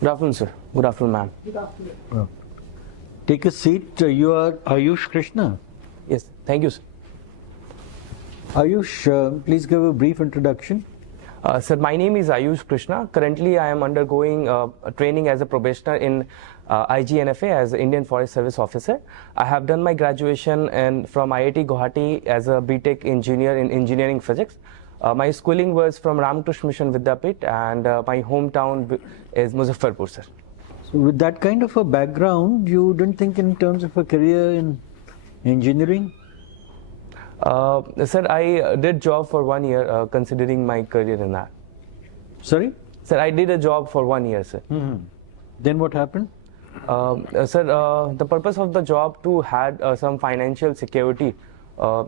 Good afternoon, sir. Good afternoon, ma'am. Good afternoon. Take a seat. You are Ayush Krishna. Yes, thank you, sir. Ayush, please give a brief introduction. Sir, my name is Ayush Krishna. Currently, I am undergoing training as a probationer in IGNFA as Indian Forest Service Officer. I have done my graduation from IIT Guwahati as a BTech engineer in engineering physics. My schooling was from Ramakrishna Mission Vidyapit, and my hometown is Muzaffarpur, sir. So with that kind of a background, you don't think in terms of a career in engineering? Sir, I did job for 1 year, considering my career in that. Sorry? Sir, I did a job for 1 year, sir. Then what happened? Sir, the purpose of the job to had some financial security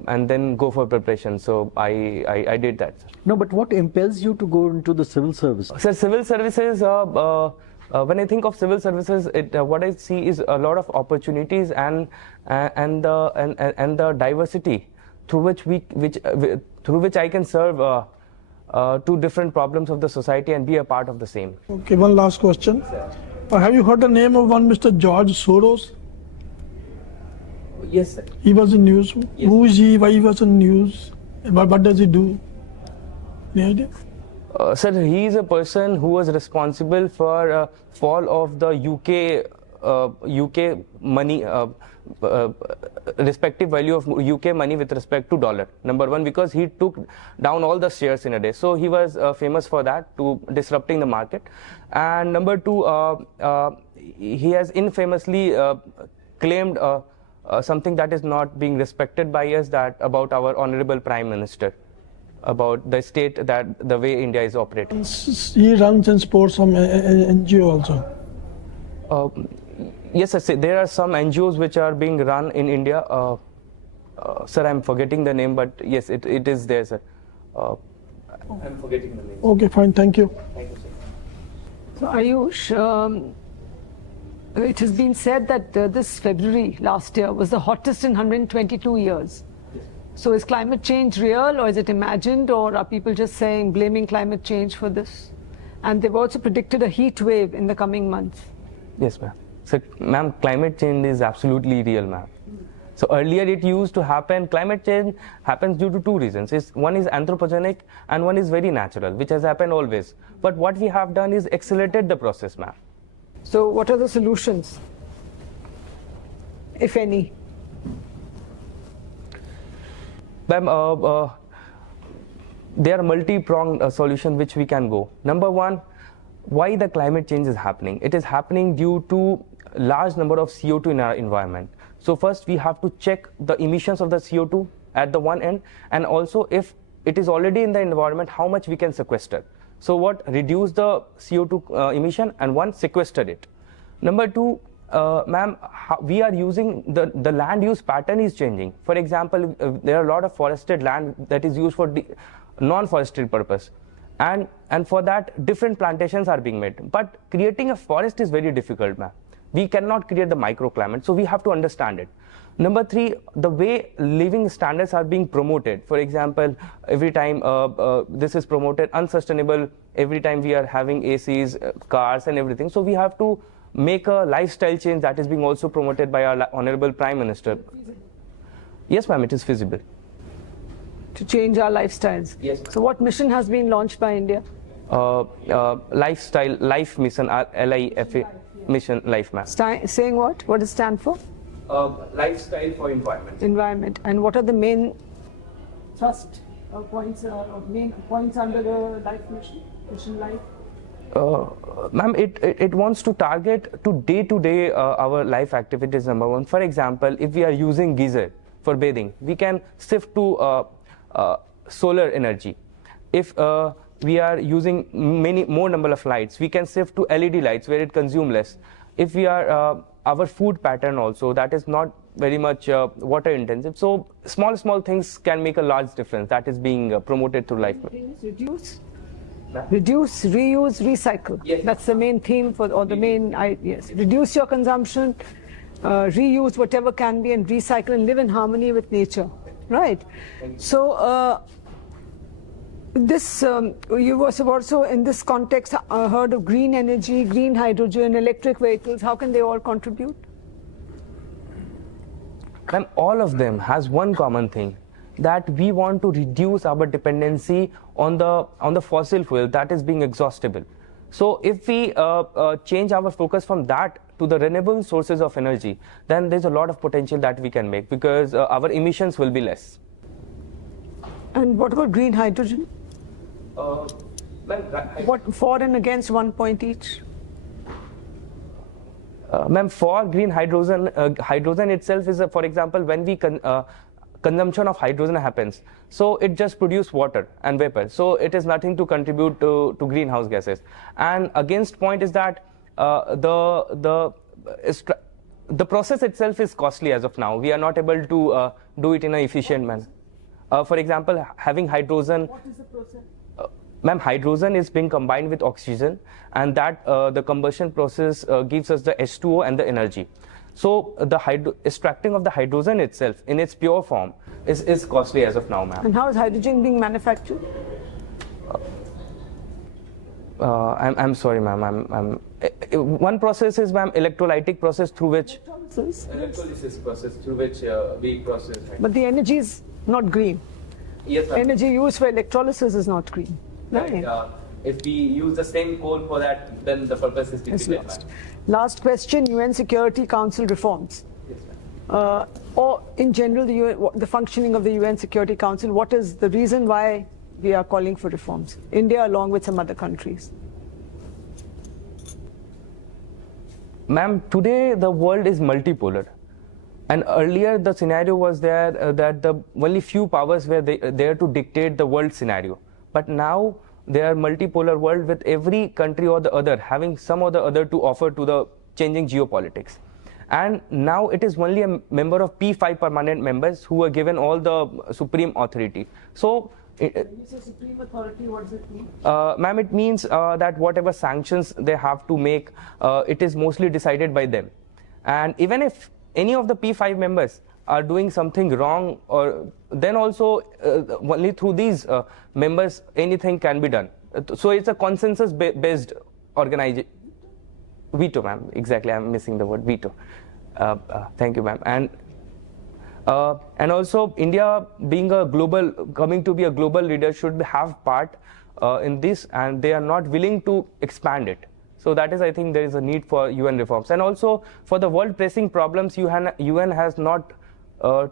and then go for preparation. So I did that, sir. No, but what impels you to go into the civil service? Sir, civil services, when I think of civil services, what I see is a lot of opportunities and the diversity through which I can serve two different problems of the society and be a part of the same. Okay, one last question. Have you heard the name of one Mr. George Soros? Yes, sir. He was in news. Yes. Who is he? Why he was in news? What does he do? Any idea? Sir, he is a person who was responsible for fall of the UK money, respective value of UK money with respect to dollar. Number one, because he took down all the shares in a day. So he was famous for that, to disrupting the market. And number two, he has infamously claimed something that is not being respected by us, that about our honorable Prime Minister, about the state, that the way India is operating. He runs and supports some NGO also. Yes, sir. There are some NGOs which are being run in India. Sir, I'm forgetting the name, but yes, it is there, sir. I'm forgetting the name. Okay, fine. Thank you. Thank you, sir. So, Ayush, it has been said that this February last year was the hottest in 122 years. So is climate change real, or is it imagined, or are people just blaming climate change for this? And they've also predicted a heat wave in the coming months. Yes, ma'am. So, ma'am, climate change is absolutely real, ma'am. So earlier it used to happen. Climate change happens due to two reasons. One is anthropogenic and one is very natural, which has happened always. But what we have done is accelerated the process, ma'am. So what are the solutions, if any? Ma'am, there are multi-pronged solutions which we can go. Number one, why the climate change is happening? It is happening due to large number of CO2 in our environment. So first we have to check the emissions of the CO2 at the one end, and also if it is already in the environment, how much we can sequester. So what, reduce the CO2 emission, and one, sequester it. Number two, ma'am, we are using the land use pattern is changing. For example, there are a lot of forested land that is used for non-forested purpose. And for that, different plantations are being made. But creating a forest is very difficult, ma'am. We cannot create the microclimate, so we have to understand it. Number three, the way living standards are being promoted. For example, every time this is promoted unsustainable, every time we are having ACs, cars and everything. So we have to make a lifestyle change that is being also promoted by our Honorable Prime Minister. Yes, ma'am, it is feasible. To change our lifestyles. Yes. So what mission has been launched by India? Life mission, LIFA mission, life map. Saying what? What does it stand for? Lifestyle for environment. Environment. And what are the main thrust points or main points under the life mission life? Ma'am, it wants to target to day-to-day our life activities. Number one, for example, if we are using geyser for bathing, we can shift to solar energy. If we are using more number of lights, we can shift to LED lights where it consumes less. If we are our food pattern also, that is not very much water intensive. So small things can make a large difference. That is being promoted through life. Reduce, reuse, recycle. Yes. That's the main theme or the main, yes. Reduce your consumption, reuse whatever can be, and recycle, and live in harmony with nature. Right. So This, you have also in this context heard of green energy, green hydrogen, electric vehicles. How can they all contribute? Ma'am, all of them has one common thing, that we want to reduce our dependency on the fossil fuel that is being exhaustible. So if we change our focus from that to the renewable sources of energy, then there's a lot of potential that we can make, because our emissions will be less. And what about green hydrogen? What for and against 1 point each? Ma'am, for green hydrogen, hydrogen itself is, for example, when we consumption of hydrogen happens, so it just produces water and vapor, so it is nothing to contribute to greenhouse gases. And against point is that the process itself is costly as of now. We are not able to do it in an efficient manner. For example, having hydrogen. What is the process? Ma'am, hydrogen is being combined with oxygen, and that the combustion process gives us the H2O and the energy. So the extracting of the hydrogen itself in its pure form is costly as of now, ma'am. And how is hydrogen being manufactured? I'm sorry, ma'am. One process is, ma'am, electrolytic process through which electrolysis process through which we process. But the energy is not green. Yes, ma'am. Energy used for electrolysis is not green. Right. If we use the same coal for that, then the purpose is defeated. Last question: UN Security Council reforms. Yes, ma'am. Or in general, the functioning of the UN Security Council. What is the reason why we are calling for reforms? India, along with some other countries. Ma'am, today the world is multipolar. And earlier the scenario was there that the only few powers were there to dictate the world scenario. But now there are multipolar world with every country or the other having some or the other to offer to the changing geopolitics. And now it is only a member of P5 permanent members who are given all the supreme authority. So, when you say supreme authority, what does it mean? Ma'am, it means that whatever sanctions they have to make, it is mostly decided by them. And even if any of the P5 members are doing something wrong, or then also only through these members anything can be done. So it's a consensus based organization. Veto, ma'am. Exactly, I'm missing the word veto. Thank you, ma'am. And also India being a global, coming to be a global leader, should have part in this, and they are not willing to expand it. So that is, I think, there is a need for UN reforms. And also for the world pressing problems, UN has not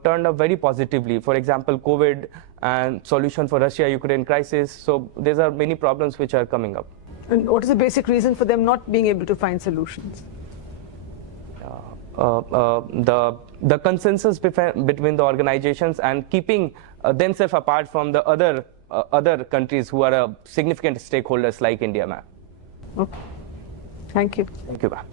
turned up very positively. For example, COVID and solution for Russia-Ukraine crisis. So there are many problems which are coming up. And what is the basic reason for them not being able to find solutions? The consensus between the organizations and keeping themselves apart from the other countries who are significant stakeholders like India, ma'am. Okay. Thank you. Thank you, ma'am.